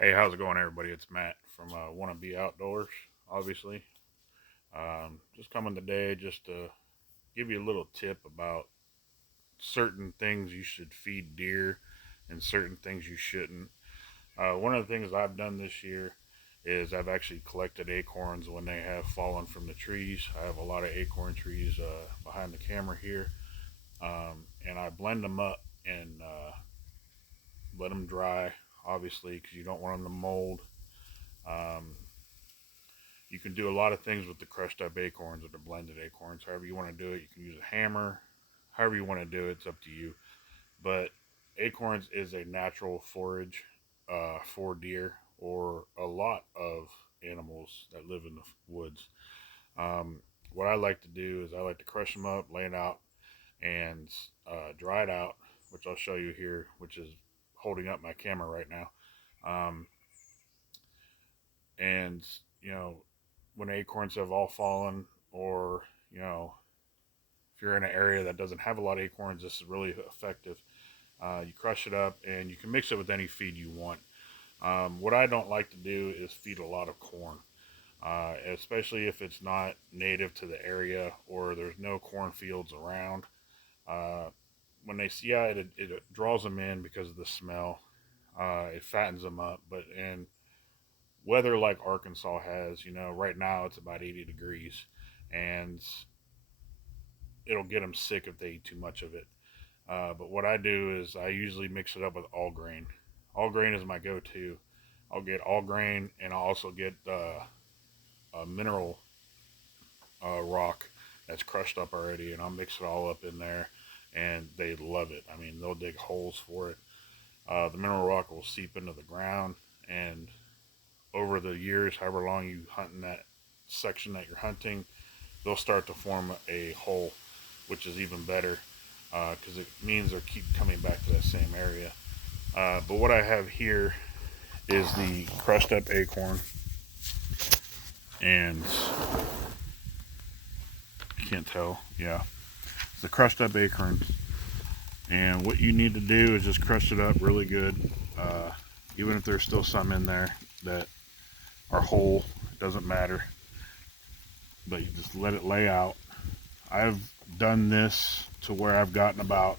Hey, how's it going, everybody? It's Matt from Wanna Be Outdoors, obviously. Just coming today just to give you a little tip about certain things you should feed deer and certain things you shouldn't. One of the things I've done this year is I've actually collected acorns when they have fallen from the trees. I have a lot of acorn trees behind the camera here, and I blend them up and let them dry, obviously, because you don't want them to mold. Um, You can do a lot of things with the crushed up acorns or the blended acorns. However you want to do it, you can use a hammer. However you want to do it, it's up to you. But acorns is a natural forage for deer or a lot of animals that live in the woods. Um, what I like to do is I like to crush them up, lay it out, and dry it out, which I'll show you here, which is holding up my camera right now. Um, and you know, when acorns have all fallen, or you know, if you're in an area that doesn't have a lot of acorns, this is really effective. You crush it up and you can mix it with any feed you want. What I don't like to do is feed a lot of corn, especially if it's not native to the area or there's no cornfields around. Uh, when they see it draws them in because of the smell. It fattens them up, but in weather like Arkansas has, right now it's about 80 degrees, and it'll get them sick if they eat too much of it. But what I do is I usually mix it up with all grain. All grain is my go-to. I'll get all grain, and I'll also get a mineral rock that's crushed up already, and I'll mix it all up in there, and they love it. I mean, they'll dig holes for it. The mineral rock will seep into the ground, and over the years, however long you hunt in that section that you're hunting, they'll start to form a hole, which is even better because it means they'll keep coming back to that same area. But what I have here is the crushed up acorn, and you can't tell, yeah, it's the crushed up acorn. And what you need to do is just crush it up really good, even if there's still some in there that are whole, it doesn't matter. But you just let it lay out. I've done this to where I've gotten about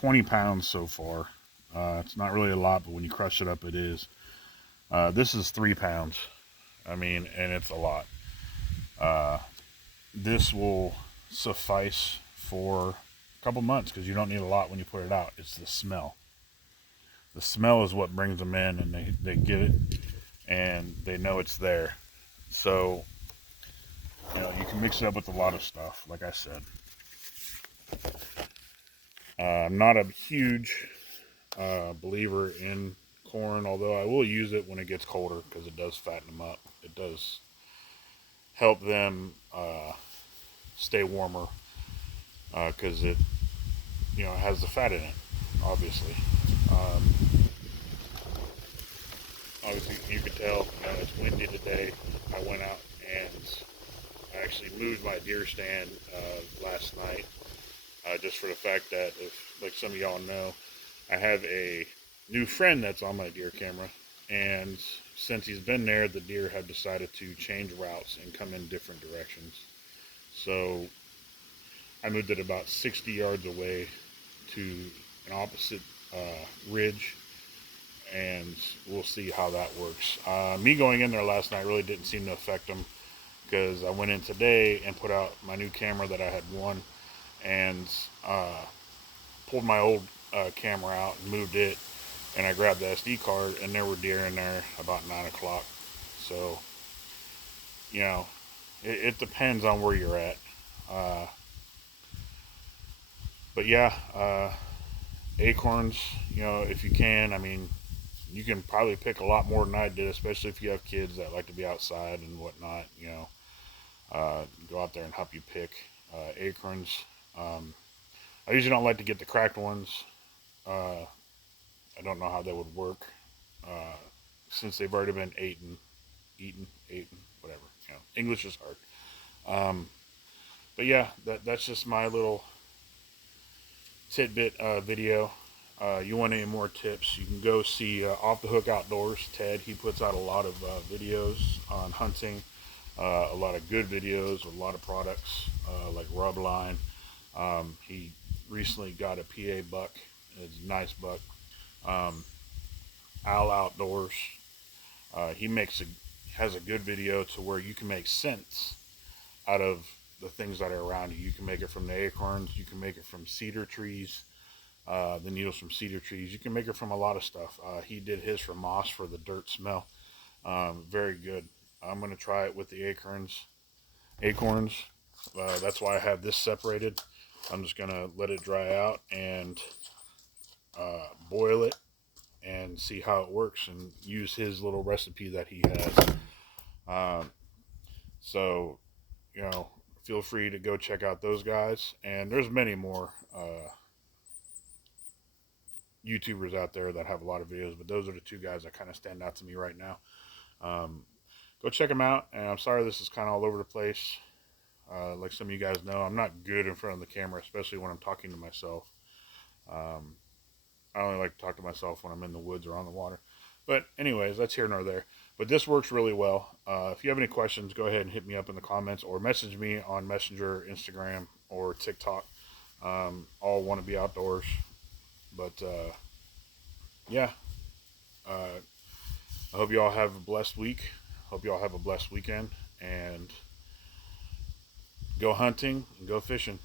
20 pounds so far. It's not really a lot, but when you crush it up, it is. This is 3 pounds. I mean, and it's a lot. Uh, this will suffice for a couple months because you don't need a lot when you put it out. It's the smell. The smell is what brings them in, and they get it, and they know it's there. So, you can mix it up with a lot of stuff, like I said. I'm not a huge believer in corn, although I will use it when it gets colder because it does fatten them up. It does help them stay warmer because it has the fat in it. Obviously, um, obviously you can tell it's windy today. I went out and I actually moved my deer stand last night just for the fact that, if like some of y'all know, I have a new friend that's on my deer camera, and since he's been there, the deer have decided to change routes and come in different directions. So I moved it about 60 yards away to an opposite ridge, and we'll see how that works. Me going in there last night really didn't seem to affect them because I went in today and put out my new camera that I had won, and pulled my old camera out and moved it, and I grabbed the SD card, and there were deer in there about 9 o'clock. So, you know, it depends on where you're at. Uh, but yeah, acorns, if you can, I mean, you can probably pick a lot more than I did, especially if you have kids that like to be outside and whatnot. Go out there and help you pick acorns. Um, I usually don't like to get the cracked ones. Uh, I don't know how that would work uh, since they've already been eaten, whatever. English is hard. But yeah, that's just my little tidbit video. you want any more tips, you can go see Off the Hook Outdoors. Ted, he puts out a lot of videos on hunting, a lot of good videos with a lot of products like rub line. He recently got a PA buck. It's a nice buck. Owl Outdoors. He has a good video to where you can make scents out of the things that are around you. You can make it from the acorns. You can make it from cedar trees, the needles from cedar trees. You can make it from a lot of stuff. He did his from moss for the dirt smell. Very good. I'm gonna try it with the acorns. Acorns. That's why I have this separated. I'm just gonna let it dry out and boil it and see how it works and use his little recipe that he has. So, you know, feel free to go check out those guys. And there's many more YouTubers out there that have a lot of videos, but those are the two guys that kind of stand out to me right now. Um, Go check them out. And I'm sorry this is kind of all over the place. Like some of you guys know, I'm not good in front of the camera, especially when I'm talking to myself. I only like to talk to myself when I'm in the woods or on the water. But anyways, that's here nor there. But this works really well. If you have any questions, go ahead and hit me up in the comments or message me on Messenger, Instagram, or TikTok. All want to be outdoors. But yeah, I hope you all have a blessed week. Hope you all have a blessed weekend. And go hunting and go fishing.